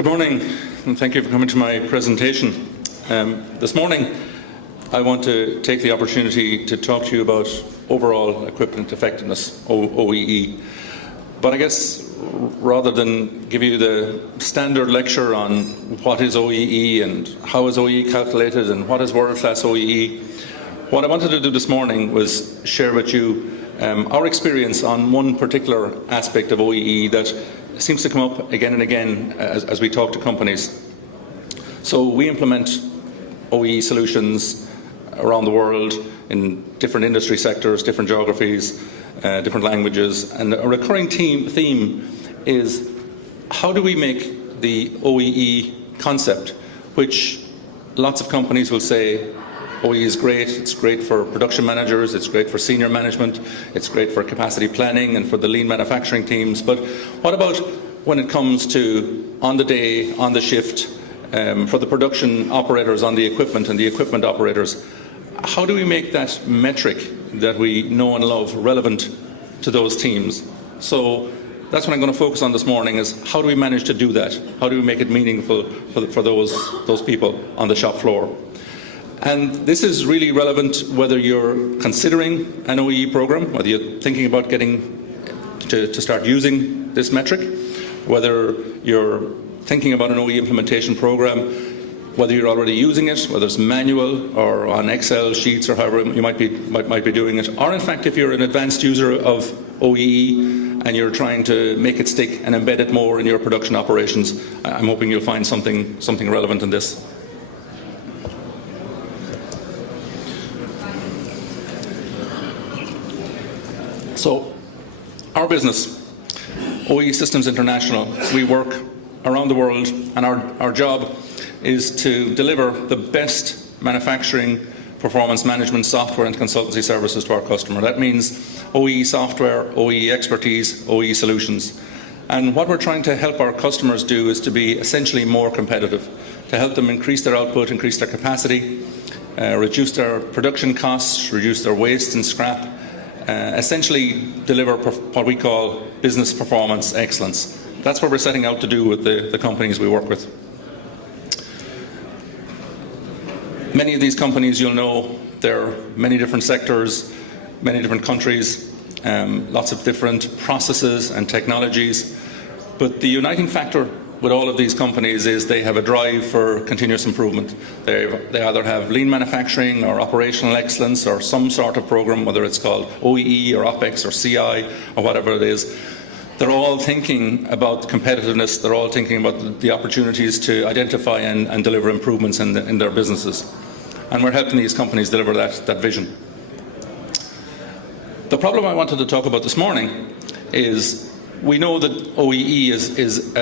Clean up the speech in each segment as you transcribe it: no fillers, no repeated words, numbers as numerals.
Good morning, and thank you for coming to my presentation. This morning, I want to take the opportunity to talk to you about overall equipment effectiveness, OEE. But I guess rather than give you the standard lecture on what is OEE and how is OEE calculated and what is world-class OEE, what I wanted to do this morning was share with you our experience on one particular aspect of OEE that seems to come up again and again as we talk to companies. So we implement OEE solutions around the world in different industry sectors, different geographies, different languages, and a recurring theme is how do we make the OEE concept, which lots of companies will say OEE is great, it's great for production managers, it's great for senior management, it's great for capacity planning and for the lean manufacturing teams, but what about when it comes to on the day, on the shift, for the production operators on the equipment and the equipment operators? How do we make that metric that we know and love relevant to those teams? So that's what I'm going to focus on this morning, is how do we manage to do that? How do we make it meaningful for those people on the shop floor? And this is really relevant whether you're considering an OEE program, whether you're thinking about getting to start using this metric, whether you're thinking about an OEE implementation program, whether you're already using it, whether it's manual or on Excel sheets or however you might be doing it, or in fact if you're an advanced user of OEE and you're trying to make it stick and embed it more in your production operations, I'm hoping you'll find something relevant in this. So, our business, OEE Systems International, we work around the world, and our job is to deliver the best manufacturing performance management software and consultancy services to our customer. That means OEE software, OEE expertise, OEE solutions. And what we're trying to help our customers do is to be essentially more competitive, to help them increase their output, increase their capacity, reduce their production costs, reduce their waste and scrap, essentially deliver what we call business performance excellence. That's what we're setting out to do with the companies we work with. Many of these companies, you'll know, there are many different sectors, many different countries, lots of different processes and technologies. But the uniting factor with all of these companies is they have a drive for continuous improvement. They either have lean manufacturing or operational excellence or some sort of program, whether it's called OEE or OPEX or CI or whatever it is. They're all thinking about competitiveness. They're all thinking about the opportunities to identify and deliver improvements in their businesses. And we're helping these companies deliver that vision. The problem I wanted to talk about this morning is we know that OEE is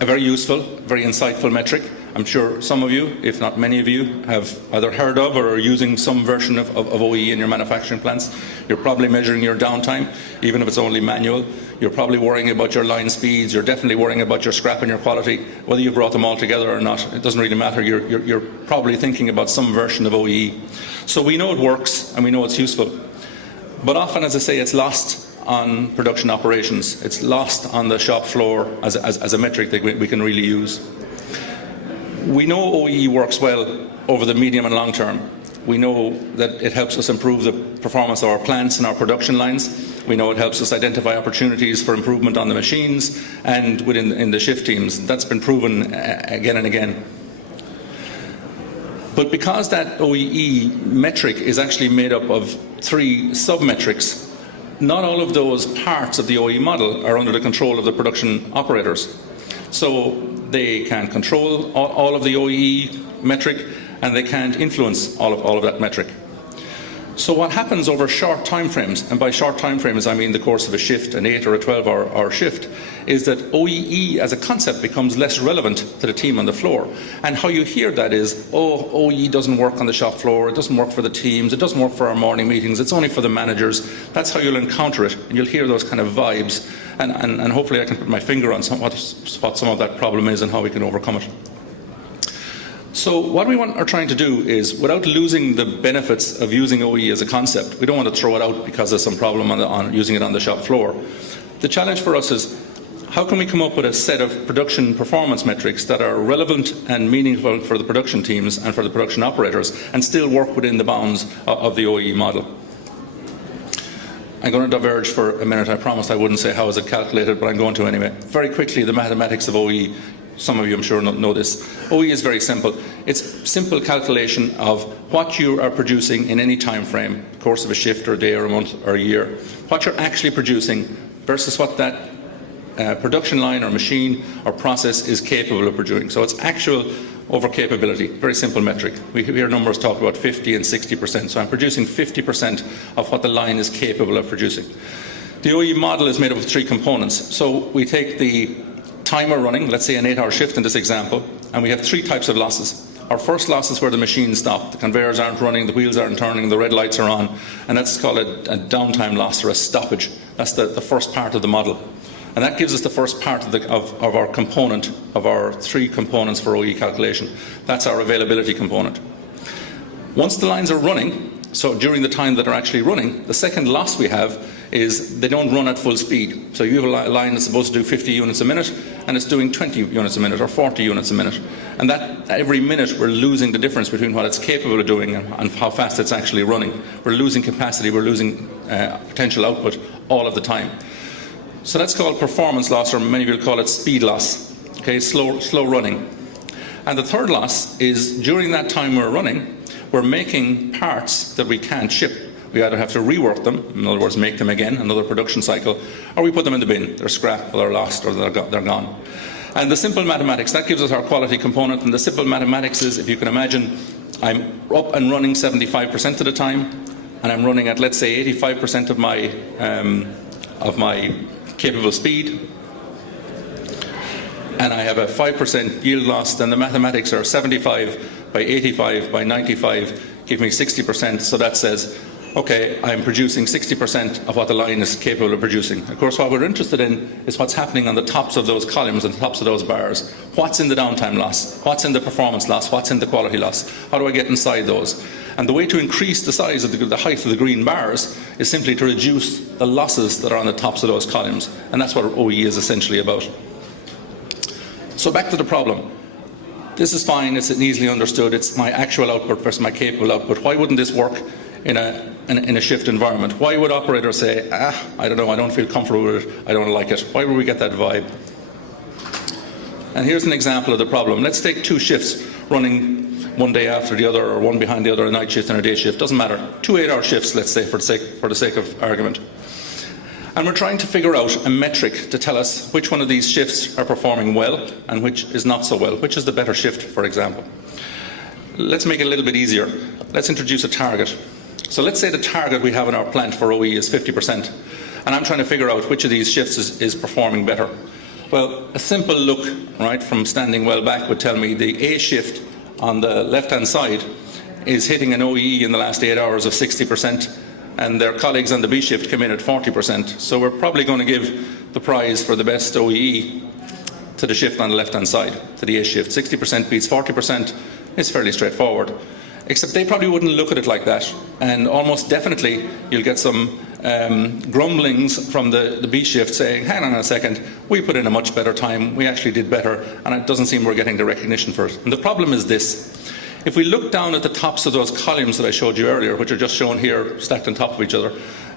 a very useful, very insightful metric. I'm sure some of you, if not many of you, have either heard of or are using some version of OEE in your manufacturing plants. You're probably measuring your downtime, even if it's only manual. You're probably worrying about your line speeds. You're definitely worrying about your scrap and your quality. Whether you've brought them all together or not, it doesn't really matter. You're probably thinking about some version of OEE. So we know it works and we know it's useful. But often, as I say, it's lost on production operations. It's lost on the shop floor as a metric that we can really use. We know OEE works well over the medium and long term. We know that it helps us improve the performance of our plants and our production lines. We know it helps us identify opportunities for improvement on the machines and in the shift teams. That's been proven again and again. But because that OEE metric is actually made up of 3 sub-metrics, not all of those parts of the OEE model are under the control of the production operators. So they can't control all of the OEE metric, and they can't influence all of that metric. So what happens over short time frames, and by short time frames I mean the course of a shift, an 8 or a 12-hour shift, is that OEE as a concept becomes less relevant to the team on the floor. And how you hear that is, oh, OEE doesn't work on the shop floor, it doesn't work for the teams, it doesn't work for our morning meetings, it's only for the managers. That's how you'll encounter it, and you'll hear those kind of vibes. And hopefully I can put my finger on what some of that problem is and how we can overcome it. So what we are trying to do is, without losing the benefits of using OEE as a concept, we don't want to throw it out because there's some problem on using it on the shop floor. The challenge for us is, how can we come up with a set of production performance metrics that are relevant and meaningful for the production teams and for the production operators and still work within the bounds of the OEE model? I'm going to diverge for a minute. I promised I wouldn't say how is it calculated, but I'm going to anyway. Very quickly, the mathematics of OEE. Some of you, I'm sure, know this. OEE is very simple. It's simple calculation of what you are producing in any time frame, the course of a shift or a day or a month or a year, what you're actually producing versus what that production line or machine or process is capable of producing. So it's actual over capability. Very simple metric. We hear numbers talk about 50 and 60%. So I'm producing 50% of what the line is capable of producing. The OEE model is made up of 3 components. So we take the timer running, let's say an 8-hour shift in this example, and we have 3 types of losses. Our first loss is where the machine stopped. The conveyors aren't running, the wheels aren't turning, the red lights are on, and that's called a downtime loss or a stoppage. That's the first part of the model. And that gives us the first part of our component, of our 3 components for OEE calculation. That's our availability component. Once the lines are running, so during the time that they're actually running, the second loss we have is they don't run at full speed. So you have a line that's supposed to do 50 units a minute, and it's doing 20 units a minute or 40 units a minute. And that every minute we're losing the difference between what it's capable of doing and how fast it's actually running. We're losing capacity, we're losing potential output all of the time. So that's called performance loss, or many will call it speed loss. Okay, slow running. And the third loss is during that time we're running, we're making parts that we can't ship. We either have to rework them, in other words, make them again, another production cycle, or we put them in the bin. They're scrap, or they're lost, or they're gone. And the simple mathematics, that gives us our quality component. And the simple mathematics is, if you can imagine, I'm up and running 75% of the time, and I'm running at, let's say, 85% of my capable speed, and I have a 5% yield loss, then the mathematics are 75 by 85 by 95 give me 60%. So that says, okay, I'm producing 60% of what the line is capable of producing. Of course, what we're interested in is what's happening on the tops of those columns and the tops of those bars. What's in the downtime loss? What's in the performance loss? What's in the quality loss? How do I get inside those? And the way to increase the size of the height of the green bars is simply to reduce the losses that are on the tops of those columns. And that's what OEE is essentially about. So back to the problem. This is fine, it's easily understood, it's my actual output versus my capable output. Why wouldn't this work in a shift environment? Why would operators say, I don't know, I don't feel comfortable with it, I don't like it? Why would we get that vibe? And here's an example of the problem. Let's take 2 shifts running one day after the other, or one behind the other, a night shift and a day shift, doesn't matter. 2 8-hour shifts, let's say, for the sake of argument. And we're trying to figure out a metric to tell us which one of these shifts are performing well and which is not so well. Which is the better shift, for example. Let's make it a little bit easier. Let's introduce a target. So let's say the target we have in our plant for OEE is 50%. And I'm trying to figure out which of these shifts is performing better. Well, a simple look, right, from standing well back would tell me the A shift on the left-hand side is hitting an OEE in the last 8 hours of 60%. And their colleagues on the B shift come in at 40%. So we're probably going to give the prize for the best OEE to the shift on the left-hand side, to the A shift. 60% beats 40%. It's fairly straightforward. Except they probably wouldn't look at it like that. And almost definitely you'll get some grumblings from the B shift saying, hang on a second, we put in a much better time, we actually did better, and it doesn't seem we're getting the recognition for it. And the problem is this. If we look down at the tops of those columns that I showed you earlier, which are just shown here stacked on top of each other,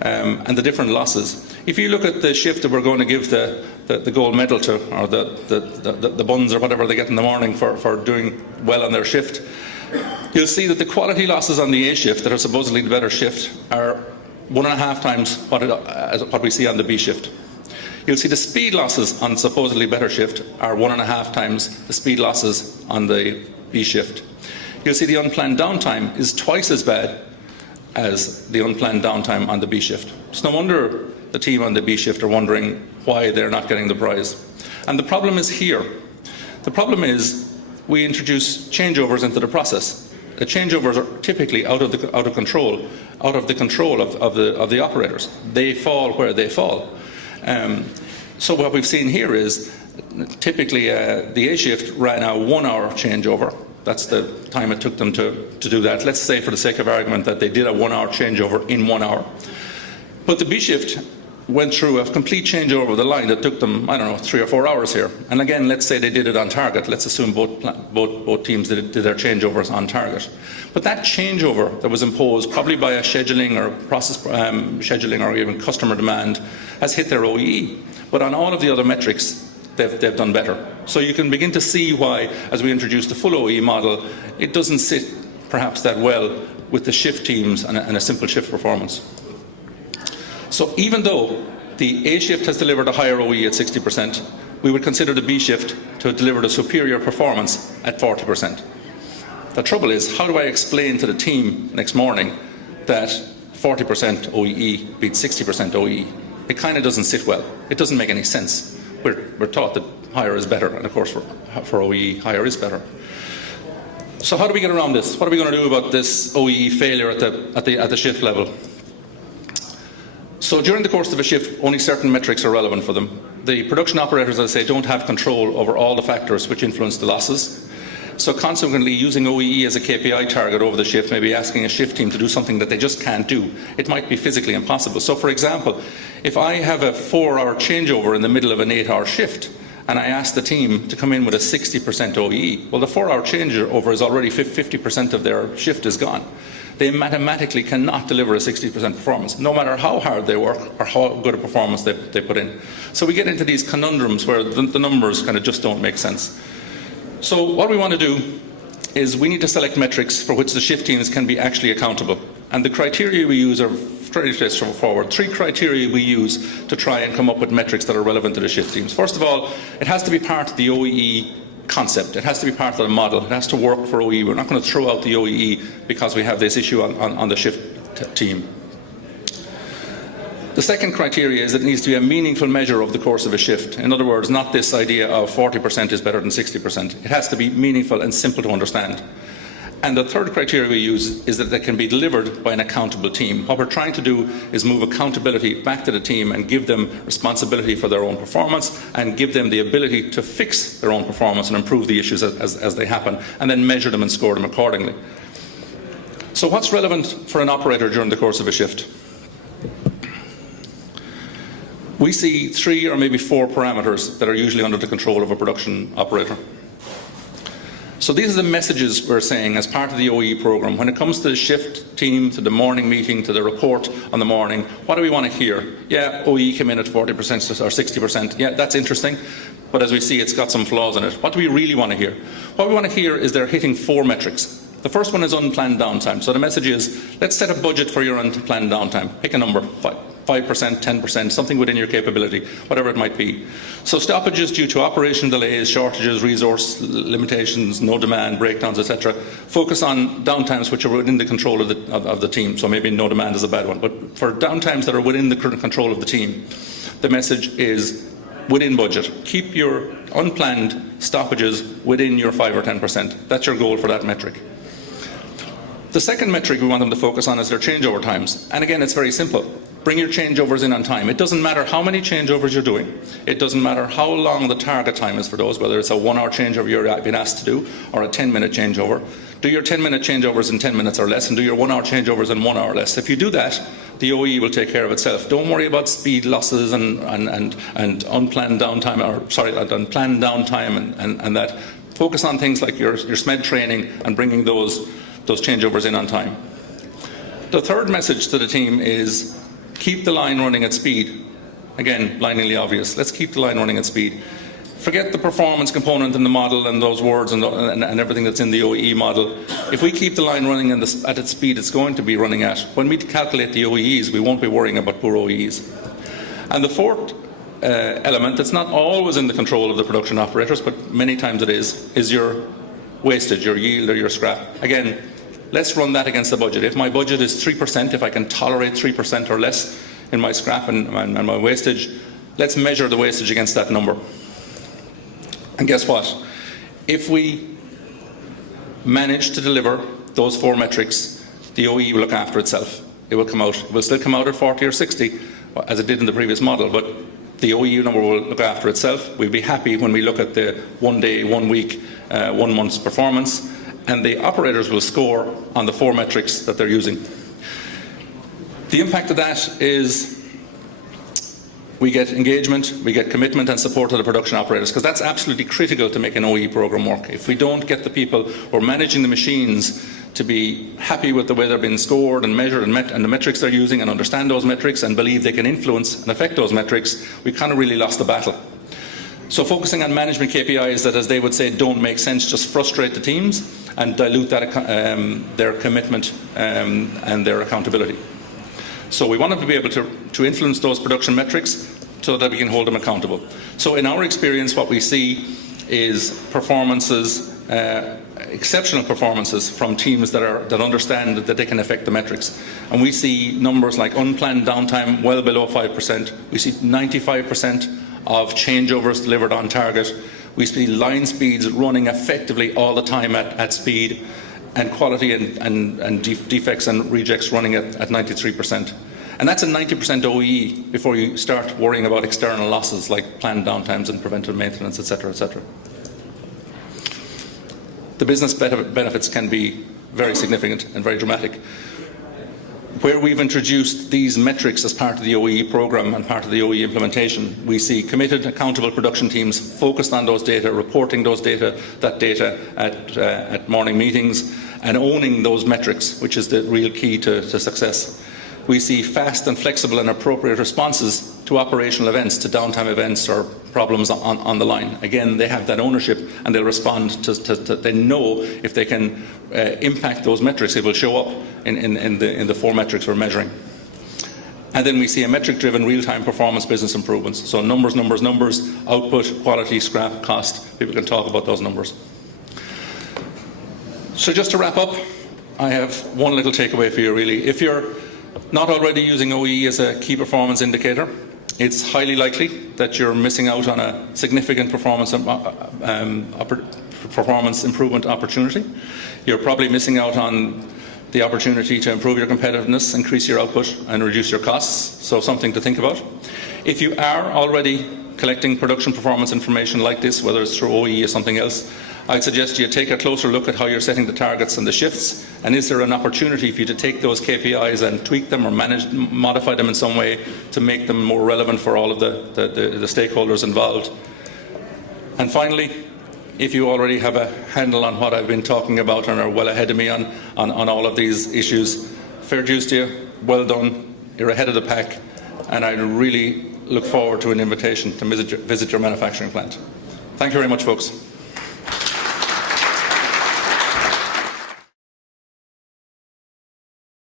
and the different losses, if you look at the shift that we're going to give the gold medal to, or the buns or whatever they get in the morning for doing well on their shift, you'll see that the quality losses on the A shift that are supposedly the better shift are 1.5 times what we see on the B shift. You'll see the speed losses on supposedly better shift are 1.5 times the speed losses on the B shift. You'll see the unplanned downtime is twice as bad as the unplanned downtime on the B shift. It's no wonder the team on the B shift are wondering why they're not getting the prize. And the problem is here. The problem is we introduce changeovers into the process. The changeovers are typically out of the control of the operators. They fall where they fall. So what we've seen here is typically the A shift ran a 1-hour changeover. That's the time it took them to do that. Let's say, for the sake of argument, that they did a 1-hour changeover in 1 hour. But the B shift went through a complete changeover of the line that took them, I don't know, 3 or 4 hours here. And again, let's say they did it on target. Let's assume both teams did their changeovers on target. But that changeover that was imposed, probably by a scheduling or process scheduling or even customer demand, has hit their OEE. But on all of the other metrics, they've done better. So you can begin to see why, as we introduce the full OEE model, it doesn't sit perhaps that well with the shift teams and a simple shift performance. So even though the A shift has delivered a higher OEE at 60%, we would consider the B shift to have delivered a superior performance at 40%. The trouble is, how do I explain to the team next morning that 40% OEE beats 60% OEE? It kind of doesn't sit well. It doesn't make any sense. We're taught that higher is better, and of course for OEE, higher is better. So how do we get around this? What are we going to do about this OEE failure at the shift level? So during the course of a shift, only certain metrics are relevant for them. The production operators, as I say, don't have control over all the factors which influence the losses. So consequently, using OEE as a KPI target over the shift, maybe asking a shift team to do something that they just can't do, it might be physically impossible. So for example, if I have a 4-hour changeover in the middle of an 8-hour shift, and I ask the team to come in with a 60% OEE, well, the 4-hour changeover is already 50% of their shift is gone. They mathematically cannot deliver a 60% performance, no matter how hard they work or how good a performance they put in. So we get into these conundrums where the numbers kind of just don't make sense. So what we want to do is we need to select metrics for which the shift teams can be actually accountable. And the criteria we use are very straightforward. 3 criteria we use to try and come up with metrics that are relevant to the shift teams. First of all, it has to be part of the OEE concept. It has to be part of the model. It has to work for OEE. We're not going to throw out the OEE because we have this issue on the shift team. The second criteria is that it needs to be a meaningful measure of the course of a shift. In other words, not this idea of 40% is better than 60%. It has to be meaningful and simple to understand. And the third criteria we use is that they can be delivered by an accountable team. What we're trying to do is move accountability back to the team and give them responsibility for their own performance and give them the ability to fix their own performance and improve the issues as they happen, and then measure them and score them accordingly. So what's relevant for an operator during the course of a shift? We see 3 or maybe 4 parameters that are usually under the control of a production operator. So these are the messages we're saying as part of the OEE program. When it comes to the shift team, to the morning meeting, to the report on the morning, what do we want to hear? Yeah, OEE came in at 40% or 60%. Yeah, that's interesting. But as we see, it's got some flaws in it. What do we really want to hear? What we want to hear is they're hitting 4 metrics. The first one is unplanned downtime. So the message is, let's set a budget for your unplanned downtime. Pick a number, 5%, 10%, something within your capability, whatever it might be. So stoppages due to operation delays, shortages, resource limitations, no demand, breakdowns, etc. Focus on downtimes which are within the control of the team. So maybe no demand is a bad one. But for downtimes that are within the control of the team, the message is within budget. Keep your unplanned stoppages within your 5 or 10%. That's your goal for that metric. The second metric we want them to focus on is their changeover times. And again, it's very simple. Bring your changeovers in on time. It doesn't matter how many changeovers you're doing. It doesn't matter how long the target time is for those, whether it's a 1-hour changeover you're being asked to do or a 10-minute changeover. Do your 10-minute changeovers in 10 minutes or less, and do your 1-hour changeovers in 1 hour or less. If you do that, the OEE will take care of itself. Don't worry about speed losses and unplanned downtime, unplanned downtime and that. Focus on things like your SMED training and bringing those changeovers in on time. The third message to the team is keep the line running at speed. Again, blindingly obvious. Let's keep the line running at speed. Forget the performance component in the model and those words and everything that's in the OEE model. If we keep the line running at its speed it's going to be running at, when we calculate the OEEs, we won't be worrying about poor OEEs. And the fourth element that's not always in the control of the production operators, but many times it is your wastage, your yield or your scrap. Again, let's run that against the budget. If my budget is 3%, if I can tolerate 3% or less in my scrap and my wastage, let's measure the wastage against that number. And guess what? If we manage to deliver those 4 metrics, the OEE will look after itself. It will come out. It will still come out at 40 or 60, as it did in the previous model, but the OEE number will look after itself. We'll be happy when we look at the 1 day, 1 week, 1 month's performance, and the operators will score on the 4 metrics that they're using. The impact of that is We get engagement, we get commitment and support of the production operators, because that's absolutely critical to make an OE programme work. If we don't get the people who are managing the machines to be happy with the way they're being scored and measured and the metrics they're using, and understand those metrics and believe they can influence and affect those metrics, we kind of really lost the battle. So focusing on management KPIs that, as they would say, don't make sense, just frustrate the teams and dilute that, their commitment and their accountability. So we want them to be able to influence those production metrics so that we can hold them accountable. So in our experience, what we see is performances, exceptional performances from teams that understand that they can affect the metrics. And we see numbers like unplanned downtime well below 5%. We see 95% of changeovers delivered on target. We see line speeds running effectively all the time at speed, and quality and defects and rejects running at 93%. And that's a 90% OEE before you start worrying about external losses like planned downtimes and preventive maintenance, etc., etc. The business benefits can be very significant and very dramatic. Where we've introduced these metrics as part of the OEE programme and part of the OEE implementation, we see committed, accountable production teams focused on those data, reporting that data at morning meetings, and owning those metrics, which is the real key to success. We see fast and flexible and appropriate responses to operational events, to downtime events or problems on the line. Again, they have that ownership and they'll respond they know if they can impact those metrics, it will show up in the 4 metrics we're measuring. And then we see a metric-driven real-time performance business improvements. So numbers, output, quality, scrap, cost. People can talk about those numbers. So just to wrap up, I have one little takeaway for you really. If you're not already using OEE as a key performance indicator, it's highly likely that you're missing out on a significant performance improvement opportunity. You're probably missing out on the opportunity to improve your competitiveness, increase your output and reduce your costs, so something to think about. If you are already collecting production performance information like this, whether it's through OEE or something else, I'd suggest you take a closer look at how you're setting the targets and the shifts, and is there an opportunity for you to take those KPIs and tweak them or modify them in some way to make them more relevant for all of the stakeholders involved. And finally, if you already have a handle on what I've been talking about and are well ahead of me on all of these issues, fair dues to you, well done, you're ahead of the pack, and I really look forward to an invitation to visit your manufacturing plant. Thank you very much, folks.